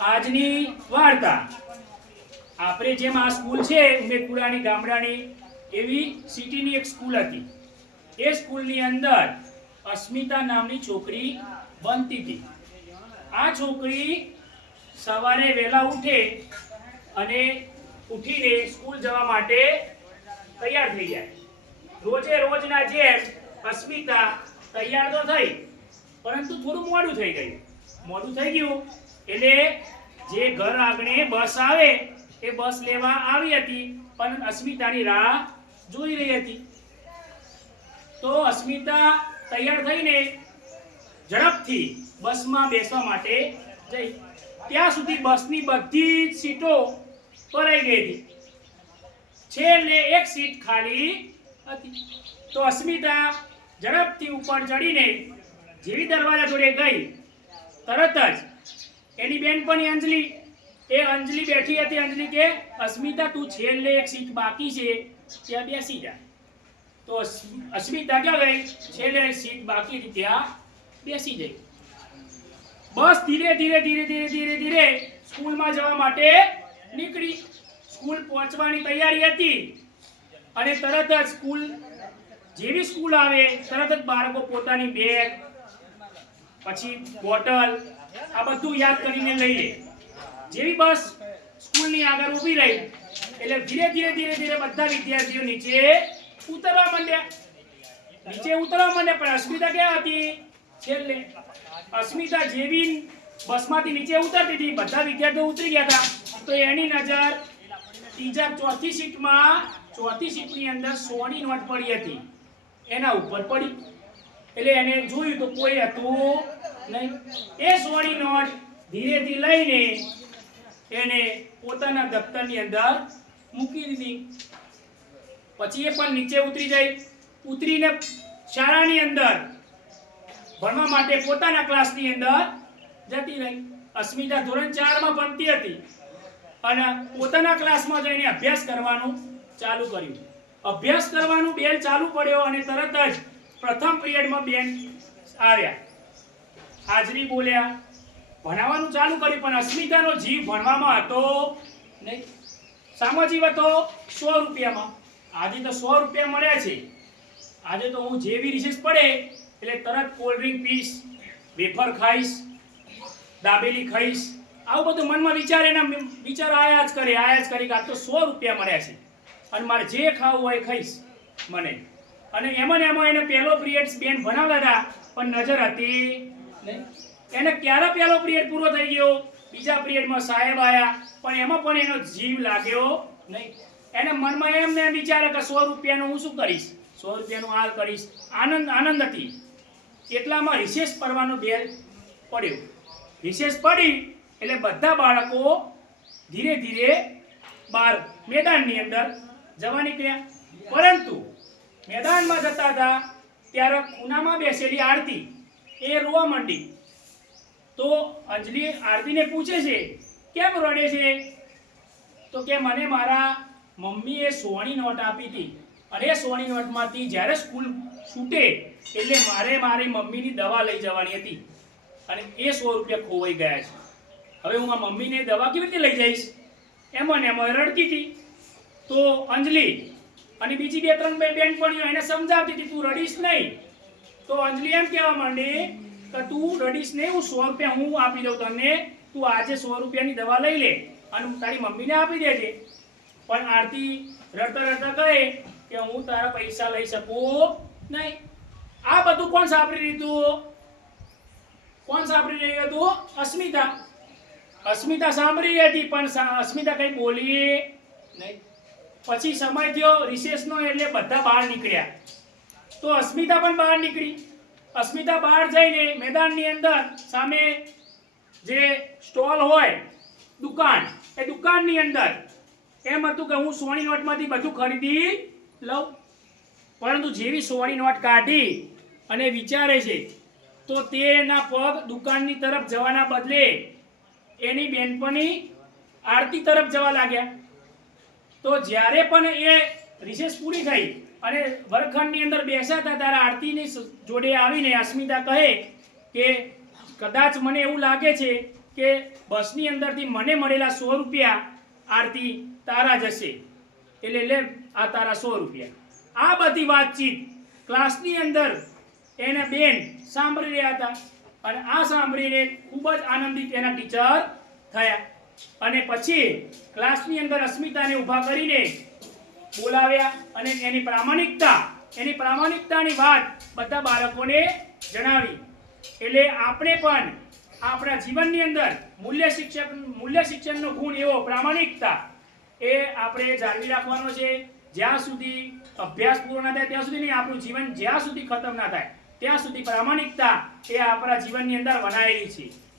આજની વાર્તા આપણે જેમ આ સ્કૂલ છે ઉમેદપુરાની ગામડાની એવી સિટીની એક સ્કૂલ હતી. એ સ્કૂલની અંદર અસ્મિતા નામની છોકરી ભણતી હતી. આ છોકરી સવારે વહેલા ઉઠે અને ઉઠીને સ્કૂલ જવા માટે તૈયાર થઈ જાય. રોજે રોજના જેમ અસ્મિતા તૈયાર તો થઈ, પરંતુ થોડું મોડું થઈ ગયું. મોડું થઈ ગયું એટલે જે ઘર આગળ બસ આવે એ બસ લેવા આવી હતી, પણ અસ્મિતાની રાહ જોઈ રહી હતી. તો અસ્મિતા તૈયાર થઈને ઝડપથી બસમાં બેસવા માટે જઈ. ત્યાં સુધી બસની બધી જ સીટો ભરાઈ ગઈ હતી. છેલ્લે એક સીટ ખાલી હતી. તો અસ્મિતા ઝડપથી ઉપર ચડીને જેવી દરવાજા જોડે ગઈ, તરત જ એની બેનપણી અંજલિ બેઠી હતી. અંજલિ કે, અસ્મિતા તું છેલ્લે એક સીટ બાકી છે ત્યાં બેસી જા. તો અસ્મિતા ક્યાં ગઈ? છેલ્લે સીટ બાકી હતી ત્યાં બેસી ગઈ. બસ ધીરે ધીરે સ્કૂલમાં જવા માટે નીકળી. સ્કૂલ પહોંચવાની તૈયારી હતી અને તરત જ જેવી સ્કૂલ આવે તરત જ બાળકો પોતાની બેગ, પછી બોટલ, આ બધું યાદ કરીને લઈ લે. જેવી બસ સ્કૂલની આગળ ઊભી રહી એટલે ધીરે ધીરે બધા વિદ્યાર્થીઓ નીચે ઉતરવા માંડ્યા. પણ અસ્મિતા ક્યાં હતી? છેલ્લે. અસ્મિતા જેવી બસમાંથી નીચે ઉતરતી હતી, બધા વિદ્યાર્થીઓ ઉતરી ગયા હતા, તો એની નજર ચોથી સીટની અંદર 100 ની નોટ પડી હતી, એના ઉપર પડી. એટલે એને જોયું તો કોઈ હતું નહીં. એ 100 ની નોટ ધીરેથી લઈને એને પોતાના દફતરની અંદર મૂકી દીધી. પછી એ પણ નીચે ઉતરીને શાળાની અંદર ભણવા માટે પોતાના ક્લાસની અંદર જતી રહી. અસ્મિતા ધોરણ 4 માં ભણતી હતી અને પોતાના ક્લાસમાં જઈને અભ્યાસ કરવાનું ચાલુ કર્યું. અભ્યાસ કરવાનું બેલ ચાલુ પડ્યો અને તરત જ પ્રથમ પિરિયડમાં બેન આવ્યા, હાજરી બોલ્યા, ભણાવવાનું ચાલુ કર્યું. પણ અસ્મિતાનો જીવ ભણવામાં હતો નહીં. શામાં જીવ હતો? 100 રૂપિયામાં. આજે તો 100 રૂપિયા મળ્યા છે. આજે તો હું જેવી રિસેસ પડે એટલે તરત કોલ્ડ ડ્રિંક પીશ, વેફર ખાઈશ, દાબેલી ખાઈશ, આવું બધું મનમાં વિચાર આયા જ કરે કે આ તો 100 રૂપિયા મળ્યા છે અને મારે જે ખાવું હોય ખાઈશ મને. અને એમાં એને પહેલો પિરિયડ બેન ભણાવતા હતા, પણ નજર હતી નહીં. એને ક્યારે પહેલો પિરિયડ પૂરો થઈ ગયો, બીજા પિરિયડમાં સાહેબ આવ્યા, પણ એમાં પણ એનો જીવ લાગ્યો નહીં. એને મનમાં એમને વિચારે કે 100 રૂપિયાનું હું શું કરીશ, 100 રૂપિયાનું હાલ કરીશ. આનંદ હતી. એટલામાં રિસેસ પડવાનો બેલ પડ્યો. રિસેસ પડી એટલે બધા બાળકો ધીરે ધીરે બહાર મેદાનની અંદર જવા નીકળ્યા. પરંતુ મેદાનમાં જતા હતા ત્યારે ખૂણામાં બેસેલી આરતી એ રોવા માંડી. તો અંજલિ આરતીને પૂછે છે, કેમ રડે છે? તો કે મને મારા મમ્મીએ 100 ની નોટ આપી હતી અને એ 100 ની નોટમાંથી જ્યારે સ્કૂલ છૂટે એટલે મારી મમ્મીની દવા લઈ જવાની હતી અને એ 100 રૂપિયા ખોવાઈ ગયા છે. હવે હું આ મમ્મીને દવા કેવી રીતે લઈ જઈશ? એમાં રડતી હતી. તો અંજલિ અને બીજી 2-3 બેનપણીઓ એને સમજાવતી હતી, તું રડીશ નહીં. તો અંજલિ એમ કહેવા માંડી કે તું રડીશ નહીં, હું 100 રૂપિયા હું આપી દઉં તને, તું આજે 100 રૂપિયાની દવા લઈ લે અને તારી મમ્મીને આપી દેજે. પણ આરતી રડતા કહે કે હું તારા પૈસા લઈ શકું નહીં. આ બધું કોણ સાંભળી રહ્યું હતું? અસ્મિતા સાંભળી હતી, પણ અસ્મિતા કઈ બોલી નહીં. પછી સમય થયો રિસેસનો એટલે બધા બહાર નીકળ્યા. તો અસ્મિતા પણ બહાર નીકળી. અસ્મિતા બહાર જઈને મેદાનની અંદર સામે જે સ્ટોલ હોય દુકાન, એ દુકાનની અંદર એમ હતું કે હું 100 ની નોટમાંથી બધું ખરીદી લઉં. પરંતુ જેવી 100 ની નોટ કાઢી અને વિચારે છે તો તેના પગ દુકાનની તરફ જવાના બદલે એની બેનપણી આરતી તરફ જવા લાગ્યા. તો જ્યારે પણ એ રિસેસ પૂરી થઈ અને વર્ગખંડની અંદર બેસ્યા હતા ત્યારે આરતીની જોડે આવીને અસ્મિતા કહે કે કદાચ મને એવું લાગે છે કે બસની અંદરથી મને મળેલા 100 રૂપિયા આરતી તારા જશે, એટલે લે આ તારા 100 રૂપિયા. આ બધી વાતચીત ક્લાસની અંદર એને બેન સાંભળી રહ્યા હતા અને આ સાંભળીને ખૂબ જ આનંદિત એના ટીચર થયા. અને પછી ક્લાસની અંદર અસ્મિતાને ઊભા કરીને બોલાવ્યા અને એની પ્રામાણિકતાની વાત બધા બાળકોને જણાવી. એટલે આપણે પણ આપણા જીવનની અંદર મૂલ્ય શિક્ષણનો ગુણ એવો પ્રામાણિકતા એ આપણે જાળવી રાખવાનો છે. જ્યાં સુધી અભ્યાસ પૂરો ના થાય ત્યાં સુધી નહીં, આપણું જીવન જ્યાં સુધી ખતમ ના થાય ત્યાં સુધી પ્રામાણિકતા એ આપણા જીવનની અંદર બનાવેલી છે.